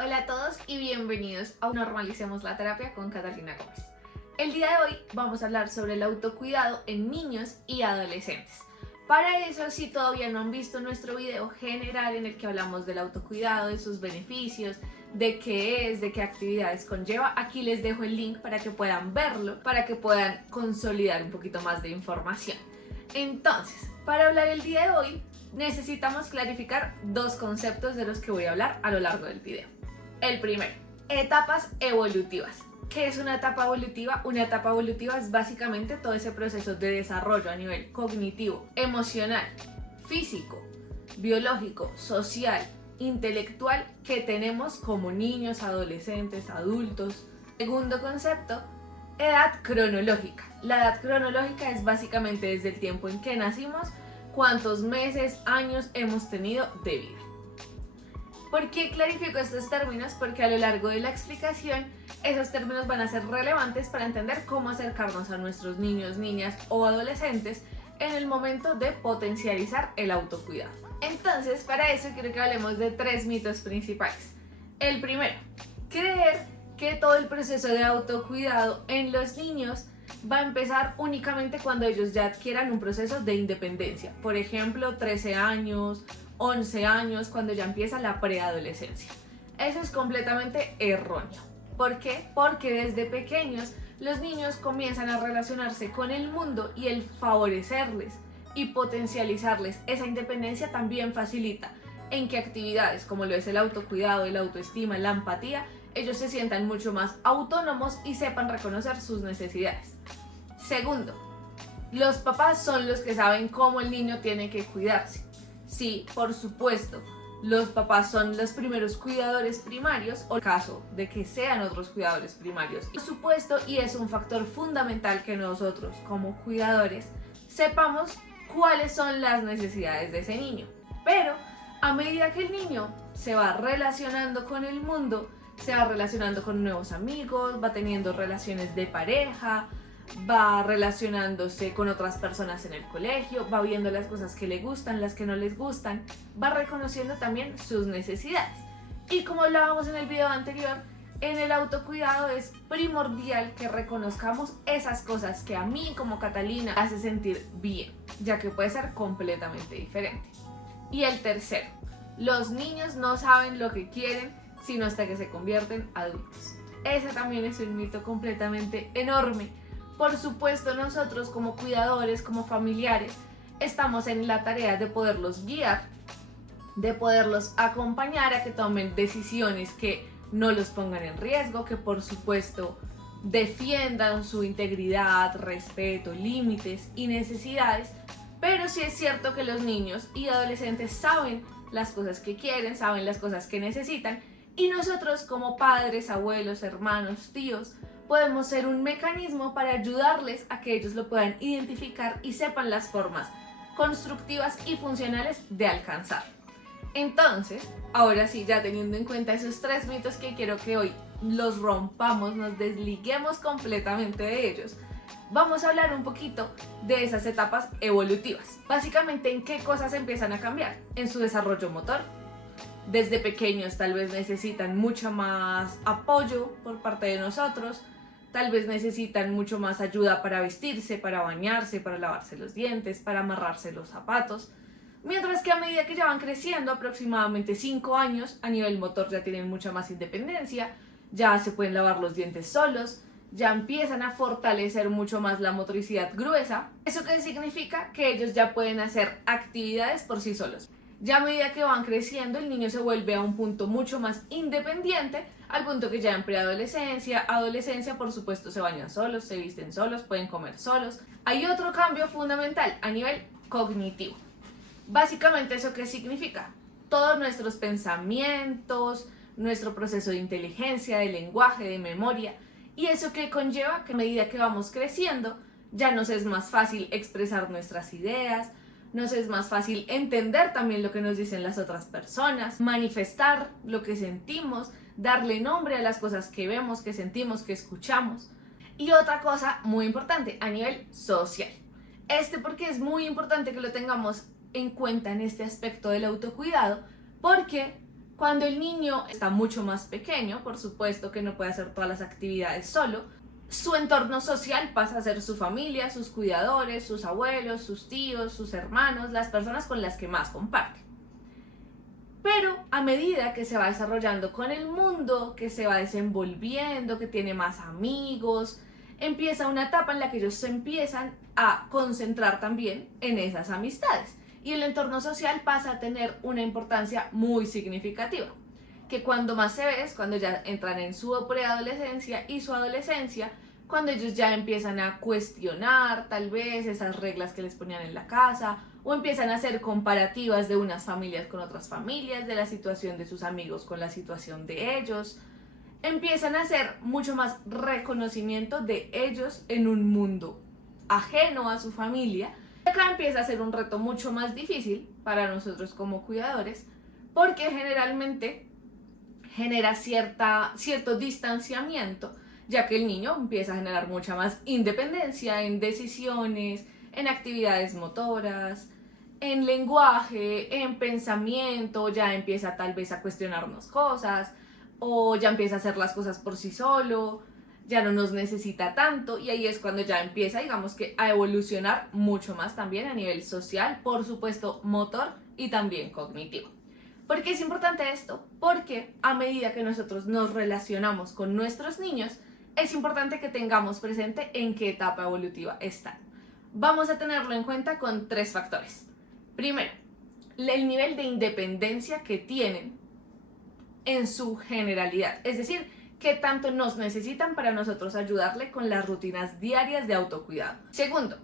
Hola a todos y bienvenidos a Normalicemos la Terapia con Catalina Gómez. El día de hoy vamos a hablar sobre el autocuidado en niños y adolescentes. Para eso, si todavía no han visto nuestro video general en el que hablamos del autocuidado, de sus beneficios, de qué es, de qué actividades conlleva, aquí les dejo el link para que puedan verlo, para que puedan consolidar un poquito más de información. Entonces, para hablar el día de hoy, necesitamos clarificar dos conceptos de los que voy a hablar a lo largo del video. El primero, etapas evolutivas. ¿Qué es una etapa evolutiva? Una etapa evolutiva es básicamente todo ese proceso de desarrollo a nivel cognitivo, emocional, físico, biológico, social, intelectual que tenemos como niños, adolescentes, adultos. Segundo concepto, edad cronológica. La edad cronológica es básicamente desde el tiempo en que nacimos, cuántos meses, años hemos tenido de vida. ¿Por qué clarifico estos términos? Porque a lo largo de la explicación esos términos van a ser relevantes para entender cómo acercarnos a nuestros niños, niñas o adolescentes en el momento de potencializar el autocuidado. Entonces, para eso quiero que hablemos de tres mitos principales. El primero, creer que todo el proceso de autocuidado en los niños va a empezar únicamente cuando ellos ya adquieran un proceso de independencia. Por ejemplo, 13 años, 11 años, cuando ya empieza la preadolescencia. Eso es completamente erróneo. ¿Por qué? Porque desde pequeños los niños comienzan a relacionarse con el mundo y el favorecerles y potencializarles esa independencia también facilita en que actividades como lo es el autocuidado, la autoestima, la empatía, ellos se sientan mucho más autónomos y sepan reconocer sus necesidades. Segundo, los papás son los que saben cómo el niño tiene que cuidarse. Sí, por supuesto, los papás son los primeros cuidadores primarios o en caso de que sean otros cuidadores primarios. Por supuesto, y es un factor fundamental que nosotros como cuidadores sepamos cuáles son las necesidades de ese niño. Pero a medida que el niño se va relacionando con el mundo, se va relacionando con nuevos amigos, va teniendo relaciones de pareja, va relacionándose con otras personas en el colegio, va viendo las cosas que le gustan, las que no les gustan, va reconociendo también sus necesidades. Y como hablábamos en el video anterior, en el autocuidado es primordial que reconozcamos esas cosas que a mí como Catalina hace sentir bien, ya que puede ser completamente diferente. Y el tercero, los niños no saben lo que quieren sino hasta que se convierten adultos. Ese también es un mito completamente enorme. Por supuesto, nosotros como cuidadores, como familiares, estamos en la tarea de poderlos guiar, de poderlos acompañar a que tomen decisiones que no los pongan en riesgo, que por supuesto defiendan su integridad, respeto, límites y necesidades. Pero sí es cierto que los niños y adolescentes saben las cosas que quieren, saben las cosas que necesitan, y nosotros como padres, abuelos, hermanos, tíos, podemos ser un mecanismo para ayudarles a que ellos lo puedan identificar y sepan las formas constructivas y funcionales de alcanzar. Entonces, ahora sí, ya teniendo en cuenta esos tres mitos que quiero que hoy los rompamos, nos desliguemos completamente de ellos, vamos a hablar un poquito de esas etapas evolutivas. Básicamente, ¿en qué cosas empiezan a cambiar? En su desarrollo motor. Desde pequeños tal vez necesitan mucho más apoyo por parte de nosotros, tal vez necesitan mucho más ayuda para vestirse, para bañarse, para lavarse los dientes, para amarrarse los zapatos. Mientras que a medida que ya van creciendo, aproximadamente 5 años, a nivel motor ya tienen mucha más independencia, ya se pueden lavar los dientes solos, ya empiezan a fortalecer mucho más la motricidad gruesa. ¿Eso qué significa? Que ellos ya pueden hacer actividades por sí solos. Ya a medida que van creciendo, el niño se vuelve a un punto mucho más independiente, al punto que ya en preadolescencia, adolescencia, por supuesto, se bañan solos, se visten solos, pueden comer solos. Hay otro cambio fundamental a nivel cognitivo. Básicamente, ¿eso qué significa? Todos nuestros pensamientos, nuestro proceso de inteligencia, de lenguaje, de memoria, y eso que conlleva que a medida que vamos creciendo, ya nos es más fácil expresar nuestras ideas, nos es más fácil entender también lo que nos dicen las otras personas, manifestar lo que sentimos, darle nombre a las cosas que vemos, que sentimos, que escuchamos. Y otra cosa muy importante a nivel social. Porque es muy importante que lo tengamos en cuenta en este aspecto del autocuidado, porque Cuando el niño está mucho más pequeño, por supuesto que no puede hacer todas las actividades solo, su entorno social pasa a ser su familia, sus cuidadores, sus abuelos, sus tíos, sus hermanos, las personas con las que más comparte. Pero a medida que se va desarrollando con el mundo, que se va desenvolviendo, que tiene más amigos, empieza una etapa en la que ellos se empiezan a concentrar también en esas amistades. Y el entorno social pasa a tener una importancia muy significativa. Que cuando más se ve es cuando ya entran en su preadolescencia y su adolescencia, cuando ellos ya empiezan a cuestionar tal vez esas reglas que les ponían en la casa, o empiezan a hacer comparativas de unas familias con otras familias, de la situación de sus amigos con la situación de ellos. Empiezan a hacer mucho más reconocimiento de ellos en un mundo ajeno a su familia. Acá empieza a ser un reto mucho más difícil para nosotros como cuidadores, porque generalmente genera cierto distanciamiento, ya que el niño empieza a generar mucha más independencia en decisiones, en actividades motoras, en lenguaje, en pensamiento, ya empieza tal vez a cuestionarnos cosas, o ya empieza a hacer las cosas por sí solo, ya no nos necesita tanto, y ahí es cuando ya empieza, digamos que, a evolucionar mucho más también a nivel social, por supuesto motor y también cognitivo. ¿Por qué es importante esto? Porque a medida que nosotros nos relacionamos con nuestros niños, es importante que tengamos presente en qué etapa evolutiva están. Vamos a tenerlo en cuenta con 3 factores. Primero, el nivel de independencia que tienen en su generalidad, es decir, qué tanto nos necesitan para nosotros ayudarle con las rutinas diarias de autocuidado. Segundo,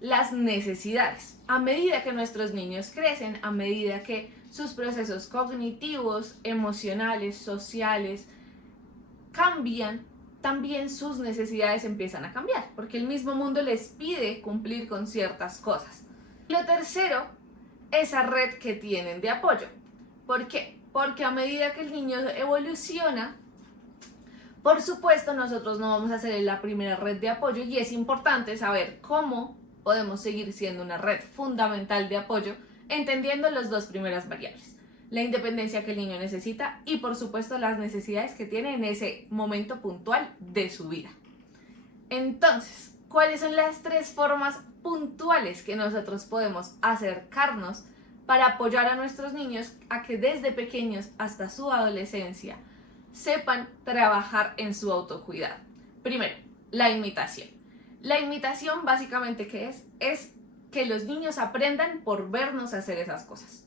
las necesidades. A medida que nuestros niños crecen, a medida que sus procesos cognitivos, emocionales, sociales cambian, también sus necesidades empiezan a cambiar, porque el mismo mundo les pide cumplir con ciertas cosas. Lo tercero, esa red que tienen de apoyo. ¿Por qué? Porque a medida que el niño evoluciona, por supuesto nosotros no vamos a ser la primera red de apoyo, y es importante saber cómo podemos seguir siendo una red fundamental de apoyo, entendiendo las 2 primeras variables: la independencia que el niño necesita y por supuesto las necesidades que tiene en ese momento puntual de su vida. Entonces, ¿cuáles son las 3 formas puntuales que nosotros podemos acercarnos para apoyar a nuestros niños a que desde pequeños hasta su adolescencia sepan trabajar en su autocuidado? Primero, la imitación. La imitación básicamente, ¿qué es? Es que los niños aprendan por vernos hacer esas cosas.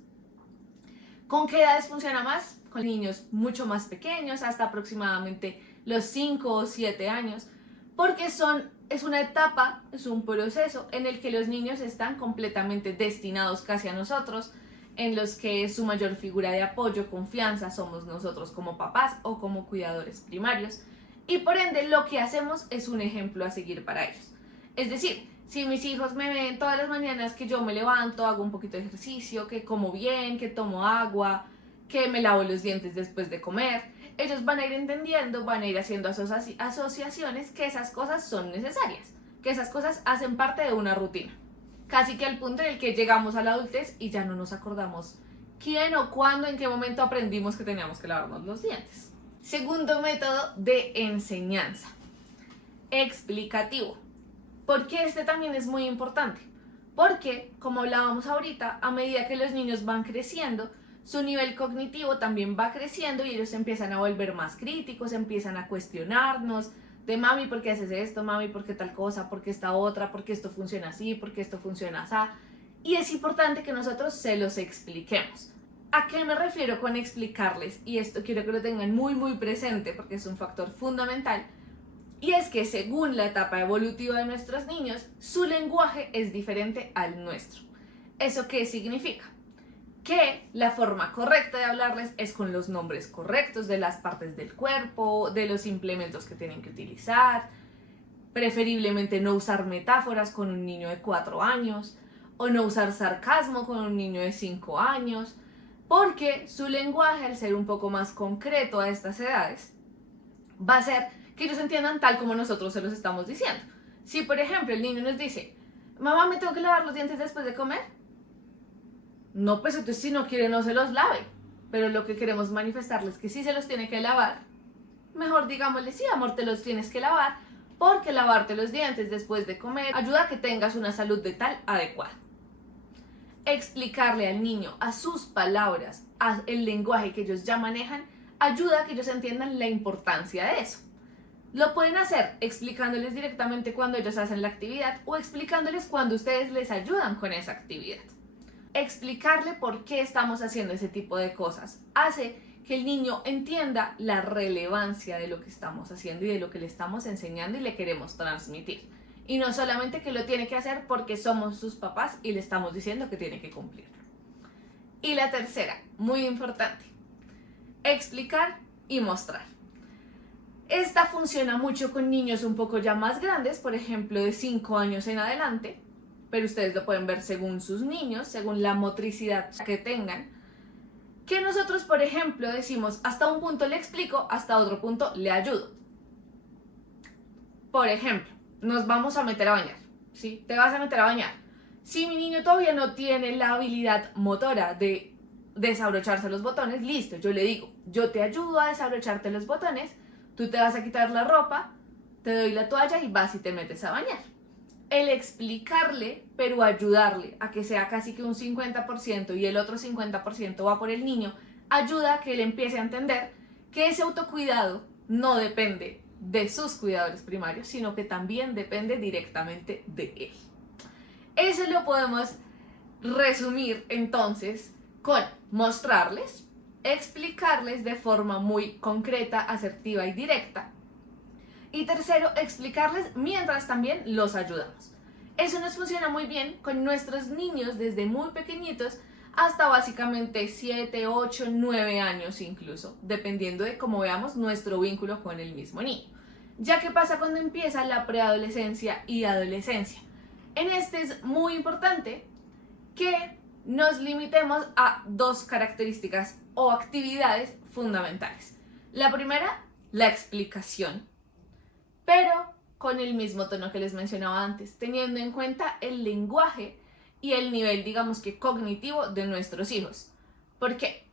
¿Con qué edades funciona más? Con niños mucho más pequeños, hasta aproximadamente los 5 o 7 años, porque es una etapa, es un proceso en el que los niños están completamente destinados casi a nosotros, en los que su mayor figura de apoyo, confianza, somos nosotros como papás o como cuidadores primarios, y por ende lo que hacemos es un ejemplo a seguir para ellos. Es decir, si mis hijos me ven todas las mañanas que yo me levanto, hago un poquito de ejercicio, que como bien, que tomo agua, que me lavo los dientes después de comer, ellos van a ir entendiendo, van a ir haciendo asociaciones que esas cosas son necesarias, que esas cosas hacen parte de una rutina. Casi que al punto en el que llegamos a la adultez y ya no nos acordamos quién o cuándo, en qué momento aprendimos que teníamos que lavarnos los dientes. Segundo método de enseñanza: explicativo. ¿Por qué este también es muy importante? Porque, como hablábamos ahorita, a medida que los niños van creciendo, su nivel cognitivo también va creciendo y ellos se empiezan a volver más críticos, empiezan a cuestionarnos de: mami, ¿por qué haces esto? Mami, ¿por qué tal cosa? ¿Por qué esta otra? ¿Por qué esto funciona así? ¿Por qué esto funciona así? Y es importante que nosotros se los expliquemos. ¿A qué me refiero con explicarles? Y esto quiero que lo tengan muy muy presente porque es un factor fundamental. Y es que según la etapa evolutiva de nuestros niños, su lenguaje es diferente al nuestro. ¿Eso qué significa? Que la forma correcta de hablarles es con los nombres correctos de las partes del cuerpo, de los implementos que tienen que utilizar, preferiblemente no usar metáforas con un niño de 4 años, o no usar sarcasmo con un niño de 5 años, porque su lenguaje, al ser un poco más concreto a estas edades, va a ser que ellos entiendan tal como nosotros se los estamos diciendo. Si, por ejemplo, el niño nos dice: mamá, ¿me tengo que lavar los dientes después de comer? No, pues entonces si no quiere no se los lave. pero lo que queremos manifestarles es que si se los tiene que lavar, mejor digámosle, sí, amor, te los tienes que lavar, porque lavarte los dientes después de comer ayuda a que tengas una salud dental adecuada. Explicarle al niño a sus palabras, el lenguaje que ellos ya manejan, ayuda a que ellos entiendan la importancia de eso. Lo pueden hacer explicándoles directamente cuando ellos hacen la actividad o explicándoles cuando ustedes les ayudan con esa actividad. Explicarle por qué estamos haciendo ese tipo de cosas hace que el niño entienda la relevancia de lo que estamos haciendo y de lo que le estamos enseñando y le queremos transmitir. Y no solamente que lo tiene que hacer porque somos sus papás y le estamos diciendo que tiene que cumplir. Y la tercera, muy importante, explicar y mostrar. Esta funciona mucho con niños un poco ya más grandes, por ejemplo de 5 años en adelante, pero ustedes lo pueden ver según sus niños, según la motricidad que tengan, que nosotros, por ejemplo, decimos hasta un punto le explico, hasta otro punto le ayudo. Por ejemplo, nos vamos a meter a bañar, ¿sí? Te vas a meter a bañar. Si mi niño todavía no tiene la habilidad motora de desabrocharse los botones, listo, yo le digo, yo te ayudo a desabrocharte los botones, tú te vas a quitar la ropa, te doy la toalla y vas y te metes a bañar. El explicarle, pero ayudarle a que sea casi que un 50% y el otro 50% va por el niño, ayuda a que él empiece a entender que ese autocuidado no depende de sus cuidadores primarios, sino que también depende directamente de él. Eso lo podemos resumir entonces con mostrarles, explicarles de forma muy concreta, asertiva y directa. Y tercero, explicarles mientras también los ayudamos. Eso nos funciona muy bien con nuestros niños desde muy pequeñitos hasta básicamente 7, 8, 9 años incluso, dependiendo de cómo veamos nuestro vínculo con el mismo niño. Ya que pasa cuando empieza la preadolescencia y adolescencia. En este es muy importante que nos limitemos a 2 características o actividades fundamentales. La primera, la explicación, pero con el mismo tono que les mencionaba antes, teniendo en cuenta el lenguaje y el nivel, digamos que cognitivo de nuestros hijos. ¿Por qué?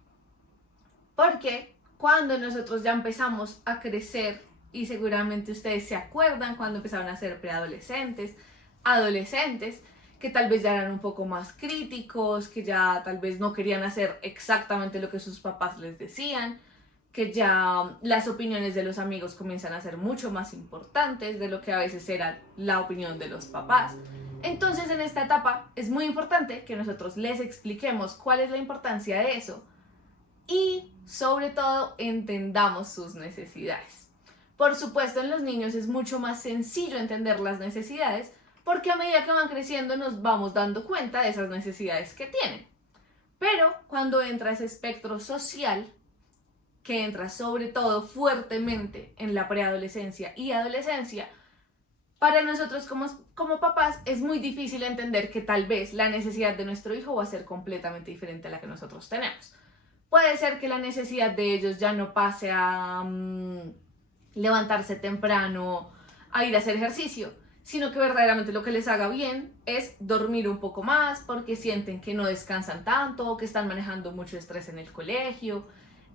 Porque cuando nosotros ya empezamos a crecer, y seguramente ustedes se acuerdan cuando empezaron a ser preadolescentes, adolescentes, que tal vez ya eran un poco más críticos, que ya tal vez no querían hacer exactamente lo que sus papás les decían, que ya las opiniones de los amigos comienzan a ser mucho más importantes de lo que a veces era la opinión de los papás. Entonces en esta etapa es muy importante que nosotros les expliquemos cuál es la importancia de eso y sobre todo entendamos sus necesidades. Por supuesto, en los niños es mucho más sencillo entender las necesidades porque a medida que van creciendo nos vamos dando cuenta de esas necesidades que tienen. Pero cuando entra ese espectro social, que entra sobre todo fuertemente en la preadolescencia y adolescencia, para nosotros como papás es muy difícil entender que tal vez la necesidad de nuestro hijo va a ser completamente diferente a la que nosotros tenemos. Puede ser que la necesidad de ellos ya no pase a levantarse temprano, a ir a hacer ejercicio, sino que verdaderamente lo que les haga bien es dormir un poco más porque sienten que no descansan tanto o que están manejando mucho estrés en el colegio.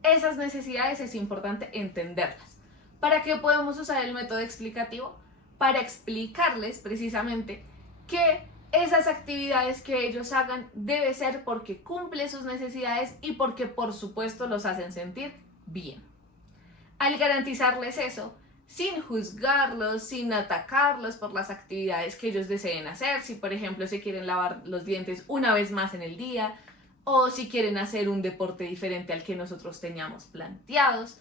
Esas necesidades es importante entenderlas. ¿Para qué podemos usar el método explicativo? Para explicarles precisamente que esas actividades que ellos hagan debe ser porque cumple sus necesidades y porque por supuesto los hacen sentir bien. Al garantizarles eso, sin juzgarlos, sin atacarlos por las actividades que ellos deseen hacer, si por ejemplo se quieren lavar los dientes una vez más en el día, o si quieren hacer un deporte diferente al que nosotros teníamos planteados,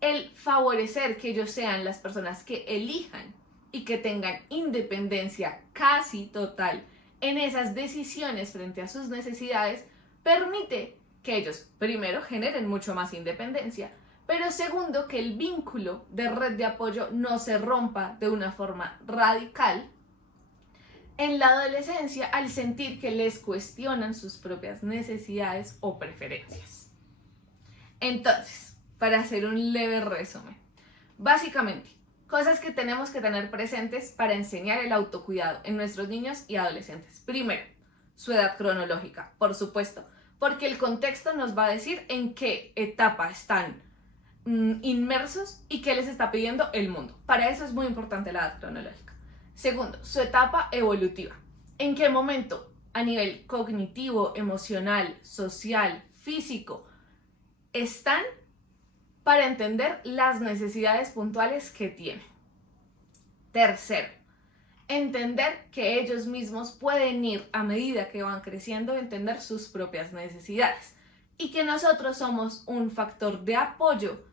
el favorecer que ellos sean las personas que elijan y que tengan independencia casi total en esas decisiones frente a sus necesidades, permite que ellos, primero, generen mucho más independencia, pero segundo, que el vínculo de red de apoyo no se rompa de una forma radical en la adolescencia al sentir que les cuestionan sus propias necesidades o preferencias. Entonces, para hacer un leve resumen, básicamente, cosas que tenemos que tener presentes para enseñar el autocuidado en nuestros niños y adolescentes. Primero, su edad cronológica, por supuesto, porque el contexto nos va a decir en qué etapa están inmersos y qué les está pidiendo el mundo. Para eso es muy importante la edad cronológica. Segundo, su etapa evolutiva. ¿En qué momento a nivel cognitivo, emocional, social, físico están para entender las necesidades puntuales que tienen? Tercero, entender que ellos mismos pueden ir a medida que van creciendo, entender sus propias necesidades y que nosotros somos un factor de apoyo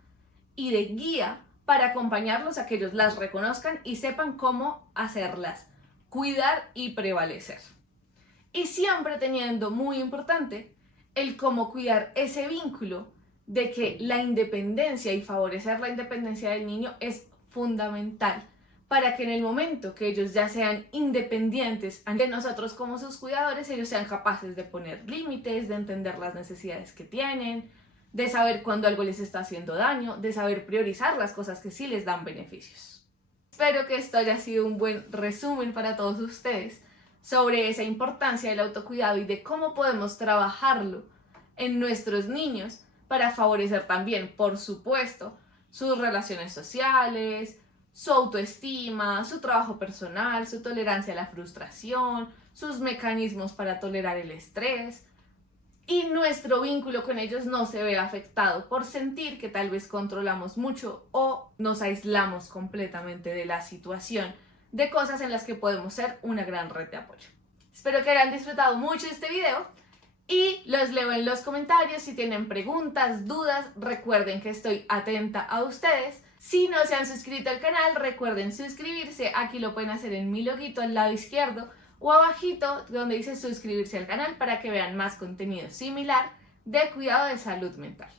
y de guía para acompañarlos a que ellos las reconozcan y sepan cómo hacerlas, cuidar y prevalecer. Y siempre teniendo muy importante el cómo cuidar ese vínculo de que la independencia y favorecer la independencia del niño es fundamental para que en el momento que ellos ya sean independientes ante nosotros como sus cuidadores, ellos sean capaces de poner límites, de entender las necesidades que tienen, de saber cuándo algo les está haciendo daño, de saber priorizar las cosas que sí les dan beneficios. Espero que esto haya sido un buen resumen para todos ustedes sobre esa importancia del autocuidado y de cómo podemos trabajarlo en nuestros niños para favorecer también, por supuesto, sus relaciones sociales, su autoestima, su trabajo personal, su tolerancia a la frustración, sus mecanismos para tolerar el estrés, y nuestro vínculo con ellos no se ve afectado por sentir que tal vez controlamos mucho o nos aislamos completamente de la situación, de cosas en las que podemos ser una gran red de apoyo. Espero que hayan disfrutado mucho este video y los leo en los comentarios. Si tienen preguntas, dudas, recuerden que estoy atenta a ustedes. Si no se han suscrito al canal, recuerden suscribirse. Aquí lo pueden hacer en mi loguito al lado izquierdo o abajito donde dice suscribirse al canal para que vean más contenido similar de cuidado de salud mental.